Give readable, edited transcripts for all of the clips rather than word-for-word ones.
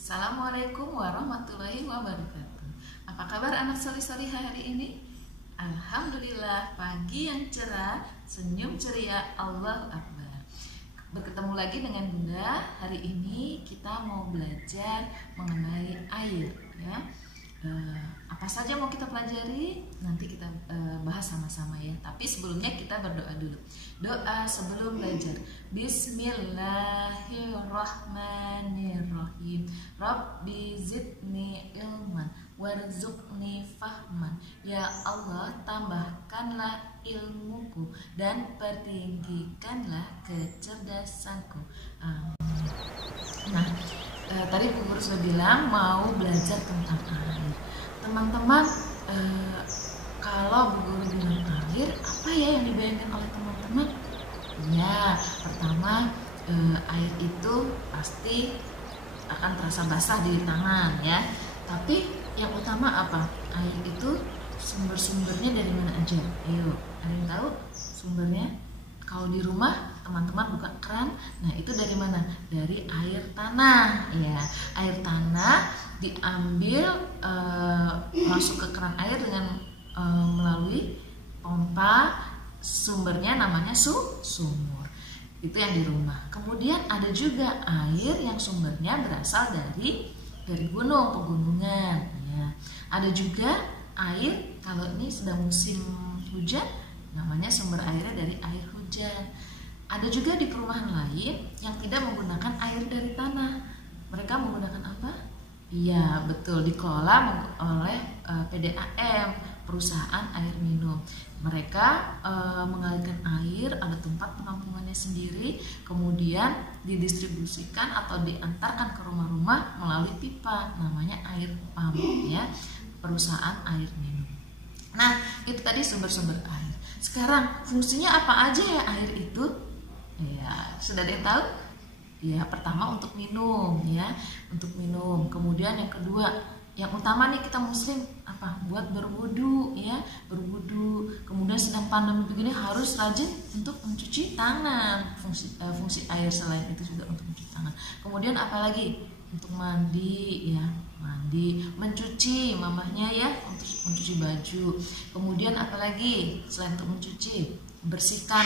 Assalamualaikum warahmatullahi wabarakatuh. Apa kabar anak soli-soli hari ini? Alhamdulillah, pagi yang cerah, senyum ceria, Allahu Akbar. Bertemu lagi dengan Bunda. Hari ini kita mau belajar mengenai air, ya. Apa saja mau kita pelajari? Nanti kita bahas sama-sama ya. Tapi sebelumnya kita berdoa dulu. Doa sebelum belajar. Bismillahirrahmanirrahim. Rabbi zidni ilman warzuqni fahman. Ya Allah, tambahkanlah ilmuku dan pertinggikanlah kecerdasanku. Amin. Nah, tadi Bu Guru sudah bilang mau belajar tentang air. Teman-teman, kalau Bu Guru bilang air, apa ya yang dibayangkan oleh teman-teman? Ya, pertama air itu pasti akan terasa basah di tangan ya. Tapi yang utama apa? Air itu sumber-sumbernya dari mana aja? Ayo, ada yang tahu sumbernya? Kalau di rumah teman-teman buka keran, nah itu dari mana? Dari air tanah, ya. Air tanah diambil masuk ke keran air dengan melalui pompa, sumbernya namanya sumur. Itu yang di rumah. Kemudian ada juga air yang sumbernya berasal dari gunung, pegunungan. Ya. Ada juga air kalau ini sedang musim hujan, namanya sumber airnya dari air hujan. Ada juga di perumahan lain yang tidak menggunakan air dari tanah. Mereka menggunakan apa? Iya, betul, dikelola oleh PDAM, perusahaan air minum. Mereka mengalirkan air, ada tempat penampungannya sendiri, kemudian didistribusikan atau diantarkan ke rumah-rumah melalui pipa, namanya air pump ya, perusahaan air minum. Nah, itu tadi sumber-sumber air. Sekarang fungsinya apa aja ya air itu? Ya, sudah ada yang tahu? Ya, pertama untuk minum ya, untuk minum. Kemudian yang kedua, yang utama nih kita muslim apa? Buat berwudu ya, berwudu. Kemudian sedang pandemi begini harus rajin untuk mencuci tangan. Fungsi air selain itu juga untuk mencuci tangan. Kemudian apalagi? Untuk mandi ya, mandi, mencuci mamahnya ya, untuk mencuci baju. Kemudian apalagi selain untuk mencuci, bersihkan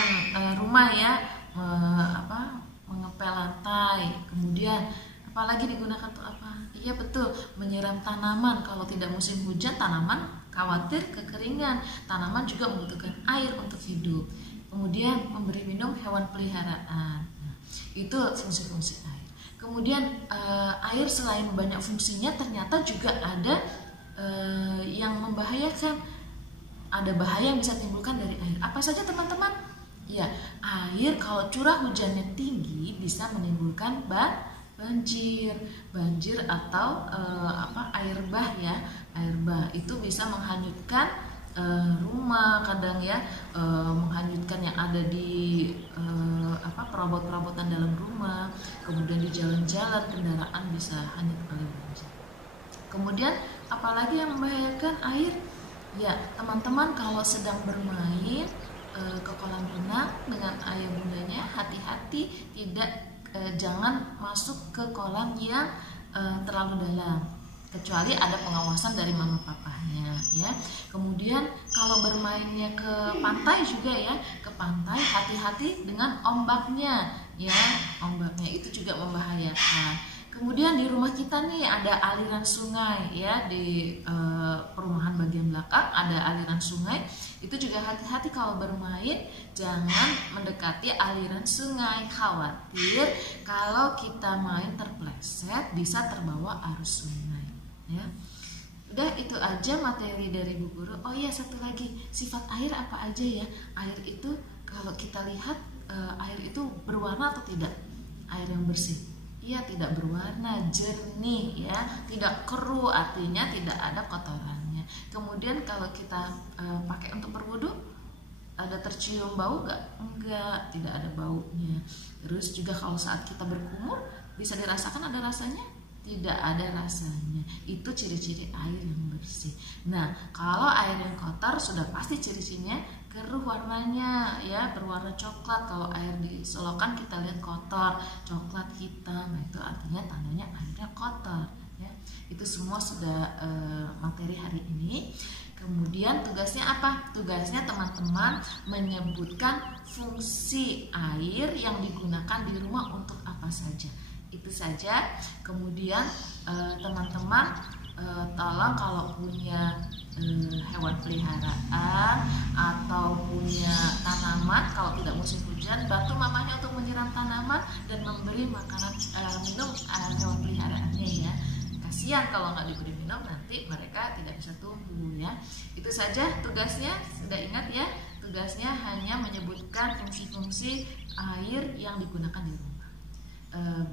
rumah ya, mengepel lantai. Kemudian apalagi digunakan untuk apa? Iya betul, menyiram tanaman. Kalau tidak musim hujan, tanaman khawatir kekeringan. Tanaman juga membutuhkan air untuk hidup. Kemudian memberi minum hewan peliharaan. Nah, itu fungsi-fungsi air. Kemudian air selain banyak fungsinya, ternyata juga ada yang membahayakan. Ada bahaya yang bisa timbulkan dari air. Apa saja teman-teman? Ya, air kalau curah hujannya tinggi bisa menimbulkan banjir atau air bah ya. Air bah itu bisa menghanyutkan rumah, kadang ya menghanyutkan yang ada di perabot-perabotan dalam rumah. Kemudian di jalan-jalan kendaraan bisa hanyut oleh banjir. Kemudian apalagi yang membahayakan air? Ya, teman-teman kalau sedang bermain ke kolam renang dengan ayah bundanya, hati-hati jangan masuk ke kolam yang terlalu dalam, kecuali ada pengawasan dari mama papahnya ya. Kemudian kalau bermainnya ke pantai juga ya, ke pantai hati-hati dengan ombaknya ya, ombaknya itu juga membahayakan. Kemudian di rumah kita nih ada aliran sungai ya, di perumahan bagian belakang ada aliran sungai. Itu juga hati-hati kalau bermain, jangan mendekati aliran sungai. Khawatir kalau kita main terpleset bisa terbawa arus sungai ya. Udah, itu aja materi dari Bu Guru. Oh iya, satu lagi, sifat air apa aja ya? Air itu kalau kita lihat air itu berwarna atau tidak? Air yang bersih, iya, tidak berwarna, jernih ya, tidak keruh, artinya tidak ada kotorannya. Kemudian kalau kita pakai untuk berwudu, ada tercium bau nggak? Enggak, tidak ada baunya. Terus juga kalau saat kita berkumur, bisa dirasakan ada rasanya? Tidak ada rasanya. Itu ciri-ciri air yang bersih. Nah, kalau air yang kotor sudah pasti ciri-cirinya keruh warnanya ya, berwarna coklat. Kalau air di selokan kita lihat kotor, coklat hitam, nah itu artinya tandanya airnya kotor. Itu semua sudah materi hari ini. Kemudian tugasnya apa? Tugasnya teman-teman menyebutkan fungsi air yang digunakan di rumah untuk apa saja. Itu saja. Kemudian teman-teman tolong kalau punya hewan peliharaan atau punya tanaman, kalau tidak musim hujan, bantu mamanya untuk menyiram tanaman dan memberi makanan minum hewan peliharaannya ya. Kasihan kalau nggak diberi minum, nanti mereka tidak bisa tumbuh ya. Itu saja tugasnya, sudah ingat ya. Tugasnya hanya menyebutkan fungsi-fungsi air yang digunakan di rumah.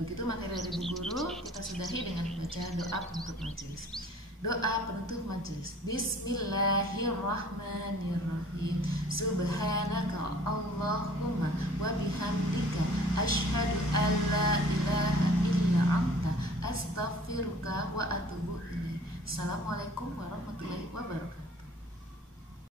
Begitu materi dari Bu Guru. Kita sudahi dengan membaca doa penutup majelis. Doa penutup majelis. Bismillahirrahmanirrahim. Subhanaka Allahumma wa bihamdika asyhadu an la ilaha illa anta astaghfiruka wa atubu ilaik. Assalamualaikum warahmatullahi wabarakatuh.